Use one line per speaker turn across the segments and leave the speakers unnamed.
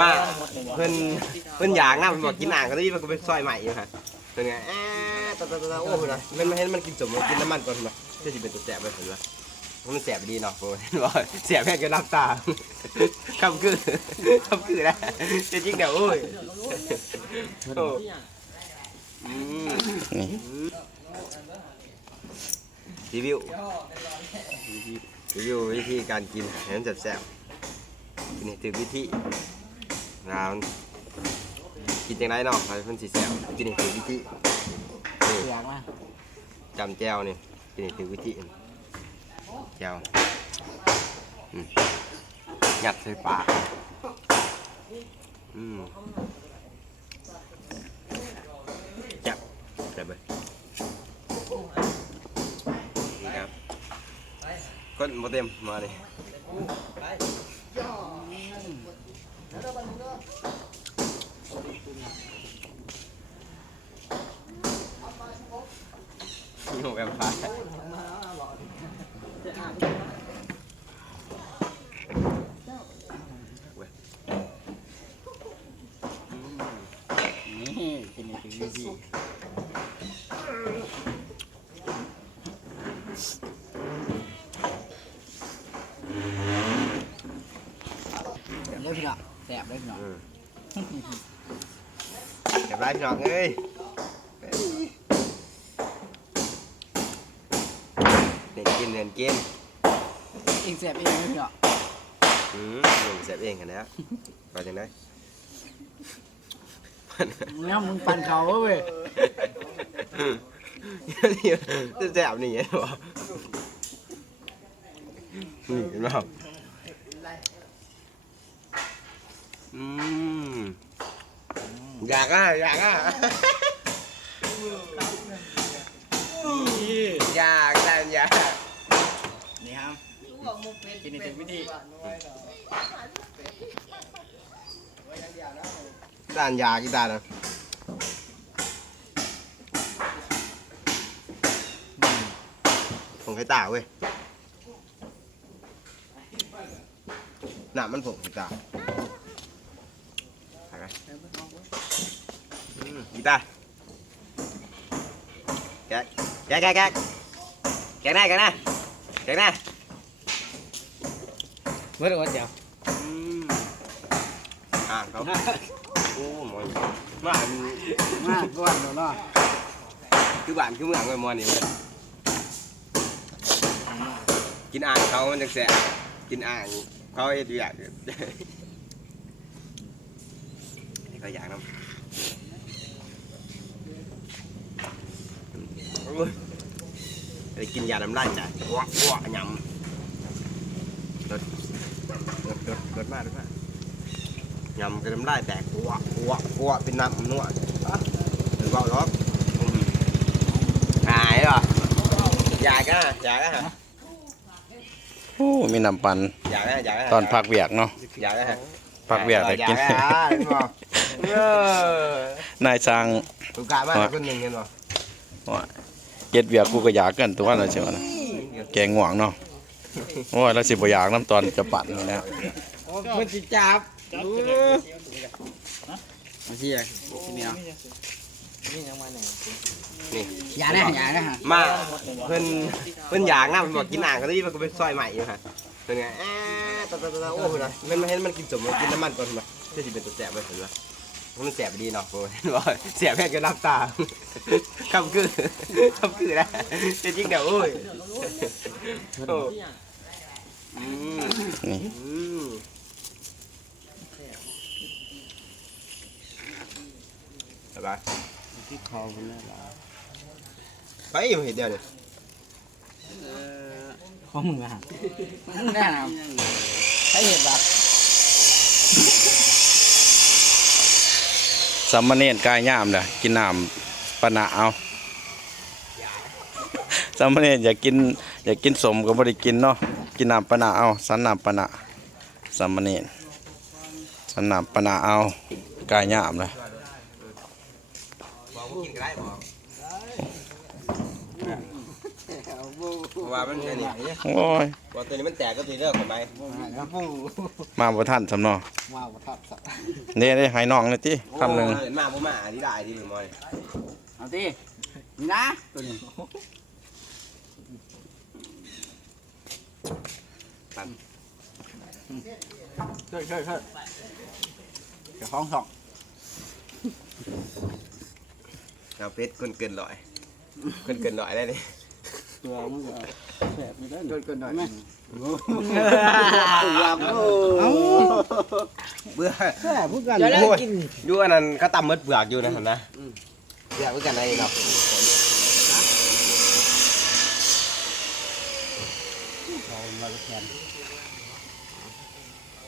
มาเพิ่นเพิ่นอยากนะเพิ่นบอกกินอ่างก็ได้มันก็ไปซอยใหม่อยู่ฮะเป็นไงแอ๊ะตะตะตะตะโอ้โหนะมันมันให้มันกินสมมันกินน้ำมันก่อนมาเพื่อสิเป็นตัวแสบไปเห็นปะมันแสบดีเนาะโอ้ยบอกแสบแม่งก็รับตาคำคือคำคือนะจริงๆเดี๋ยวโอ้ยโอ้อืมรีวิวรีวิววิธีการกินให้มันแซ่บๆกินให้ถึงวิธี งานกินจังไรเนาะให้เพิ่นสิแซ่บกินให้ถึงวิธีนี่
เสียงมา
จำแจวนี่กินให้ถึงวิธีแจวอืมยัดใส่ปากอืมจับจับไปนี่ครับก้นโมเต็มมาเลย โยกแอมพายอื ม
นี่กินในถึงวิธีเดี๋ยวพี่น้องแสบเลยพี่น้อง
อืมเก็บไรพี่น้องเอ้ยเด่นกินเด่นกิน
เองแสบเองเลยพี่น้อง
อืมหนุ่มเสียบเองกันแล้วไปจังได
เนี่ยมึงปั่นเขาเว้ย
จะแสบนี่ไงวะนี่เห็นเปล่า อืมอยากอะอยากอะอยากแต่อยาก
นี่ครับกินในถึงวิธี
ด้านยากีตาร์นะผงไข่ตาเว้ยหนามันผงไข่ตาหากัน อืมกีตาร์แกะแกะแกะแกะแกะหน้าแกะหน้าแกะหน้า
เมื่อวันเดียว
อืมอ่าง เขาโอ้หมอนบ้าน
มากกวนเดี๋ยวเนาะ
คือบ้านคือเมืองเลยหมอนนี่เลยกินอ่างเขามันจะแสบกินอ่างเขาเฮ็ดอยู่อย่างเดียวนี่ก็อยากน้ำโอ้ยไปกินยาน้ำลายจ้ะว้าวว้าวยำรถรถรถรถมากรถมากยำกระน้ำลายแตกกัวกัวกัวเป็นน้ำนัวหรือเปล่าหรอกอืมหายเหรออยากอะอยากอะ
โอ้มีน้ำปัน
อยากอะอยากอะ
ตอนพักเวียกเนาะ
อยากอะ
พักเวียกได้กิน
อยากอะเห็นบ่เออนา
ยช่าง
ถูกกะมากคนหนึ่งเห็นบ่
ว่า เย็ดเวียกกูก็อยากเกินตัวนั่นใช่ไหมนะแกงง่วงเนาะโอ้ยแล้วสิบ่อยากน้ำตอนจะปั่นนี่นะ
มันจิจับมาเชียร์ที่นี่เนาะ
นี่
อย่าได้อย่าได้ฮะ
มาเพิ่นเพิ่นอยากนะเพิ่นบอกกินอ่างก็ได้มันก็ไปซอยใหม่อยู่ฮะเป็นไงแอ๊ะตะตะตะตะโอ้โหนะมันมันให้มันกินสมมันกินน้ำมันก่อนมาเพื่อสิเป็นตัวแสบไปเห็นปะมันแสบดีเนาะโอ้ยบอกแสบแม่งก็รับตา คำคือคำคือนะจริงเดี๋ยวโอ้ยโอ้อืม
นี่
อืมสบาย
ที่คอคนนั้นเหรอ
ไปอยู่เห็นเดียวเนี่ย
ของมึงอะมึงแน่นะใช่เห็นปะ
สามมาเณรกายย่ามเด้อกินน้ำ ปะนะเอาสามเณรอยากกินอยากกินสมก็บ่ได้กินเนาะกินน้ำปะนะเอาสันน้ำปะนะสามเณรสันน้ำปะนะเอากายยามเลย
บอกว่ากินก็ได้บอก
เอาบู
เพราะว่ามันอันนี้
โอ้ย
ว่าตัวนี้มันแตกก็ตีเลิกกันไป
มาบ่ทันสำเนอ
ว้าวทับสับ
เด้ได้ให้น้องหน่อยติคำหนึง
เห็นมาบ่มาอันนี้ได้ดิมอย
เอาสินี่นะตัวนี้เฮ้ยเฮ้ยเฮ้ยเดี๋ยวห้องสอง
เอาเพชรคนเกินร้อยคนเกินร้อยได้เลย
ตัวมันก็แสบไม่ได้เกินเกินหน่อยไหมยำโอ้
เบื่อ
แสบพูดกัน
โอ้ยอยู่อันนั้นเขาตำมดเปลือกอยู่นะเห็นนะ เปลือกเหมือนกันไอ้เนาะ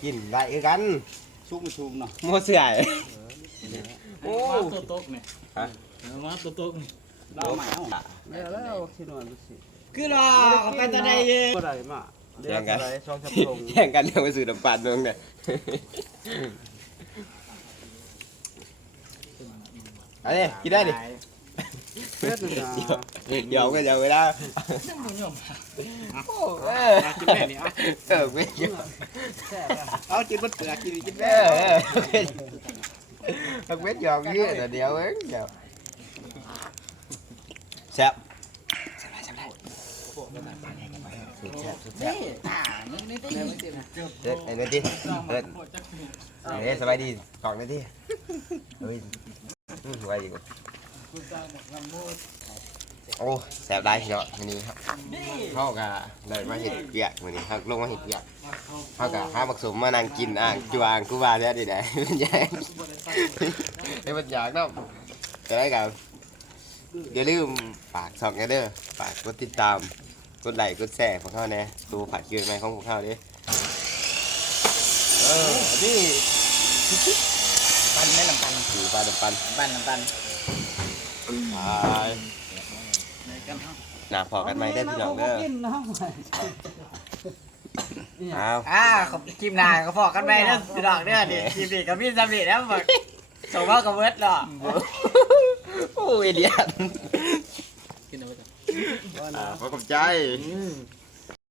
กินได้คือกัน
ซุกไม่ซุกเนาะ
มัวเสื่อยโอ้
มาตัวโต๊ะเนี่ย
ฮะ
มาตัวโต๊ะนี่
เราใหม่เอ้าแล้วแล้วที่นอนดูสิ
คือรอไปตอนใดเอง
ก็ได้มา
แย่งกัน
ช่องชับลง
แย่งกันเรื่องไปสื่อน้ำปานเมืองเนี่ย เอาดิกินได้ดิ
เพื่อนนะ
เดี๋ยวก็เดี๋ยวเวลา
ซึ่งผมยอม
โอ้เออ
กินแม่นี่อะ
เออไม่เยอะ
เอืม็
ดหยอกเยอะแต่เดี๋ยวเองเดี๋ยวแซ่บแซ่บแซ่บสุดแซ่บสุดแซ่บ
อ่านี่นี่นี่นี่
เด็ดไอ้เนี่ยดิเด็ดเฮ้ยสบายดีกล่องเยดิเฮ้ยอืมสบายดีกว่าโอ้แซ่บได้เนาะวันนี้ครับเข้ากับเลยมาเห็ดเปียกวันนี้ครับลงมาเห็ดเปียกเข้ากับห้าบักสมมานั่งกินอ่างจวางกูบาแล้วดิไหนเป็นยังไอ้มันอยากเนาะจะได้กับอย่าลืมฝากสองกันเด้อฝากกดติดตามกดไลค์กดแชร์ของเขาแน่ตัวผัดเกลือไหมของพวกเขาด้เออนี่
ปันไม่ลำปัน
อยู่ปลาดปัน
ปันลำปัน
ตายหนาพอกันไหมได้อพี่น้องเด้ออ้าว
อ่าขอบจิมนายก็พอกันไปเด้อพี่น้องเด้อดิจิมดิกับพี่สมิแล้วบอกส่งมากับเวิร์ดหรอ
โอ้ยเดียน
กินเอาไปก่อน
อ่าขอขอบใจ
อืม